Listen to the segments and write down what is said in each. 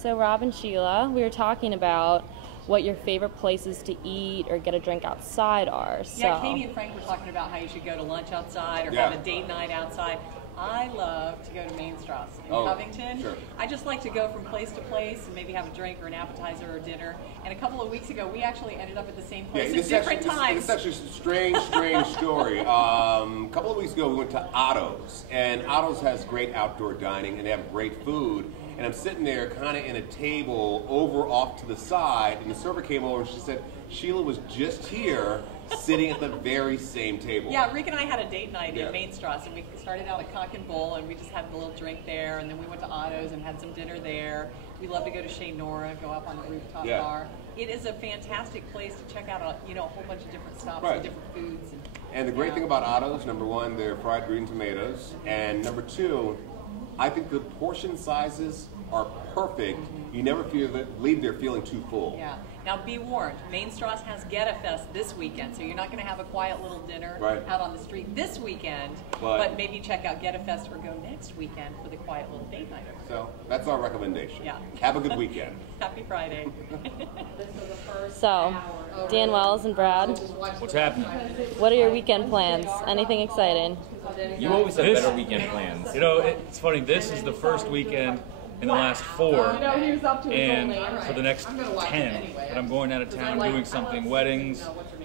So Rob and Sheila, we were talking about what your favorite places to eat or get a drink outside are. So. Yeah, Katie and Frank were talking about how you should go to lunch outside or have a date night outside. I love to go to Main Strasse in Covington. Sure. I just like to go from place to place and maybe have a drink or an appetizer or dinner. And a couple of weeks ago, we actually ended up at the same place at different times. It's actually a strange story. A couple of weeks ago, we went to Otto's, and Otto's has great outdoor dining, and they have great food. And I'm sitting there kind of in a table over off to the side, and the server came over and she said, Sheila was just here sitting at the very same table. Yeah, Rick and I had a date night in Main Strasse, and we started out at Cock and Bull, and we just had a little drink there, and then we went to Otto's and had some dinner there. We love to go to Chez Nora, go up on the rooftop bar. It is a fantastic place to check out a whole bunch of different stops and different foods. And the great thing about Otto's, number one, they're fried green tomatoes, and number two, I think the portion sizes are perfect. You never leave there feeling too full. Yeah. Now be warned, Main Strasse has Get a Fest this weekend, so you're not going to have a quiet little dinner out on the street this weekend, but maybe check out Get a Fest or go next weekend for the quiet little date night. So that's our recommendation. Yeah. Have a good weekend. Happy Friday. So, Dan Wells and Brad. What's happening? What are your weekend plans? Anything exciting? You always have better weekend plans. You know, it's funny. This is the first weekend in the last 4, and for the next 10, that I'm going out of town doing something, weddings,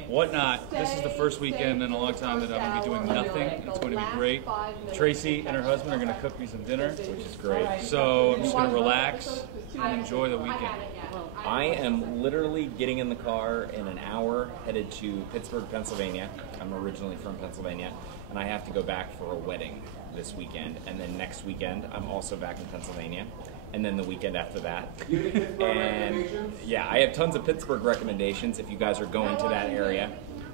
whatnot. This is the first weekend in a long time that I'm going to be doing nothing. It's going to be great. Tracy and her husband are going to cook me some dinner, which is great. So I'm just going to relax and enjoy the weekend. I am literally getting in the car in an hour, headed to Pittsburgh, Pennsylvania. I'm originally from Pennsylvania, and I have to go back for a wedding this weekend, and then next weekend I'm also back in Pennsylvania, and then the weekend after that. And yeah, I have tons of Pittsburgh recommendations if you guys are going to that area.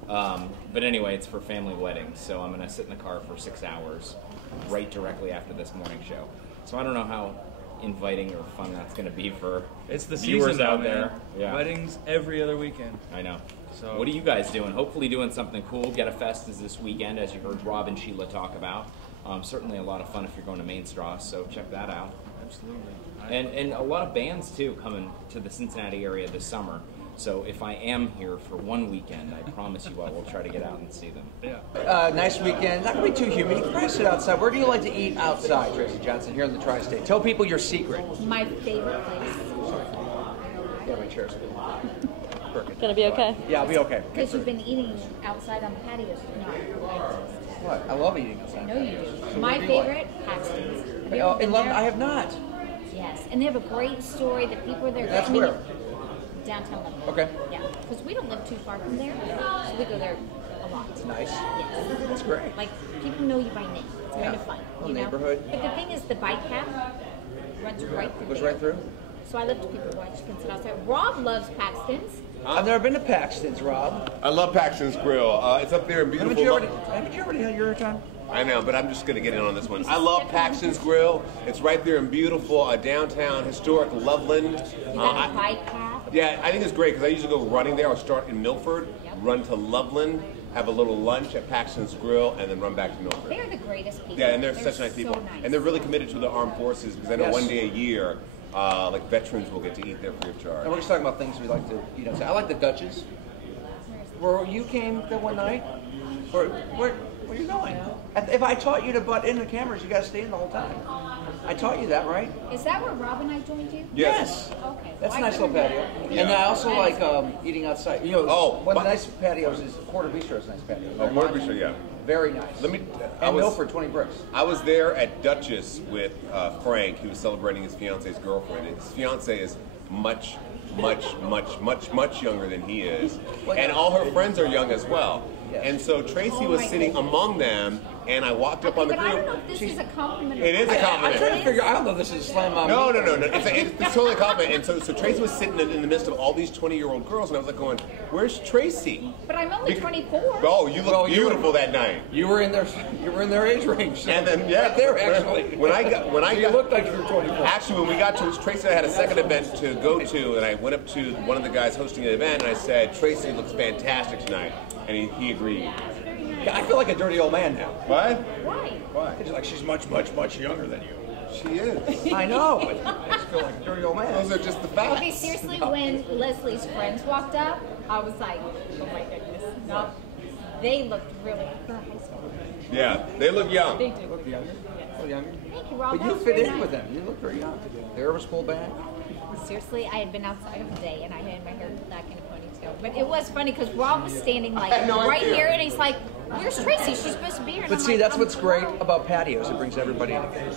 But anyway, it's for family weddings, so I'm going to sit in the car for 6 hours right directly after this morning show. So I don't know how inviting or fun that's going to be for it's the viewers season out there. Yeah. Weddings every other weekend. I know. So what are you guys doing? Hopefully doing something cool. Get a Fest is this weekend, as you heard Rob and Sheila talk about. Certainly a lot of fun if you're going to Main Strasse, so check that out. Absolutely. And a lot of bands, too, coming to the Cincinnati area this summer. So if I am here for one weekend, I promise you I will try to get out and see them. Yeah. Nice weekend. Not going to be too humid. You can probably sit outside. Where do you like to eat outside, Tracy Johnson, here in the Tri-State? Tell people your secret. My favorite place. Yeah, my chair's perfect. Gonna be okay? Yeah, I'll be okay. Because you've been eating outside on the patios. No. What? I love eating outside. I know you do. So my favorite, Paxton's. In London, I have not. Yes, and they have a great story that people are there. That's where? Downtown London. Okay. Yeah, because we don't live too far from there, so we go there a lot. Nice. Yes. That's great. Like, people know you by name. It's kind of fun. You know? Neighborhood. But the thing is, the bike path runs right through. Goes right through? So I love to people watch. You can sit outside. Rob loves Paxton's. I've never been to Paxton's, Rob. I love Paxton's Grill. It's up there in beautiful. Haven't you already had your time? I know, but I'm just going to get in on this one. I love Paxton's Grill. It's right there in beautiful downtown historic Loveland. You got a bike path. Yeah, I think it's great because I usually go running there. I'll start in Milford, run to Loveland, have a little lunch at Paxton's Grill, and then run back to Milford. They're the greatest people. Yeah, and they're such nice people. Nice. And they're really committed to the armed forces because I know one day a year, like veterans will get to eat there free of charge. And we're just talking about things we like to eat outside. I like the Dutchess. Where you came the one night? Where are you going? If I taught you to butt in the cameras, you got to stay in the whole time. I taught you that, right? Is that where Rob and I joined you? Yes. Okay. That's a nice little patio. Yeah. And I also like eating outside. You know, one of the nice patios is Quarter Bistro's nice patio. Oh, Quarter Bistro, yeah. Very nice. And Milford, 20 bricks. I was there at Dutchess with Frank. He was celebrating his fiance's girlfriend. And his fiance is much younger than he is. And all her friends are young as well. Yes. And so Tracy was sitting among them, and I walked up on the group. I don't know if this is a compliment. It is a compliment. I'm trying to figure. I don't know if this is a slam on No. me. It's totally a compliment. And so Tracy was sitting in the midst of all these 20-year-old girls, and I was like going, "Where's Tracy?" But I'm only 24. Oh, you look beautiful that night. You were in their age range. So and then right there actually. You looked like you were 24. Actually, when we got to Tracy, I had a second event to go to, and I went up to one of the guys hosting the event, and I said, "Tracy looks fantastic tonight," and he agreed. Yeah, I feel like a dirty old man now. What? Why? It's like she's much younger than you. She is. I know, but I just feel like a dirty old man. Those are just the facts. Okay, seriously, when Leslie's friends walked up, I was like, oh my goodness. No, they looked really good. Yeah, they look young. They do. Look younger. Look younger. Thank you, Rob. But you fit in with them. You look very young. Hair was pulled back. Seriously, I had been outside all day and I had my hair back in a ponytail. But it was funny because Rob was standing like no right idea. here and he's like, where's Tracy? She's supposed to be here. And But I'm see, like, that's I'm what's great broke. about patios. It brings everybody together.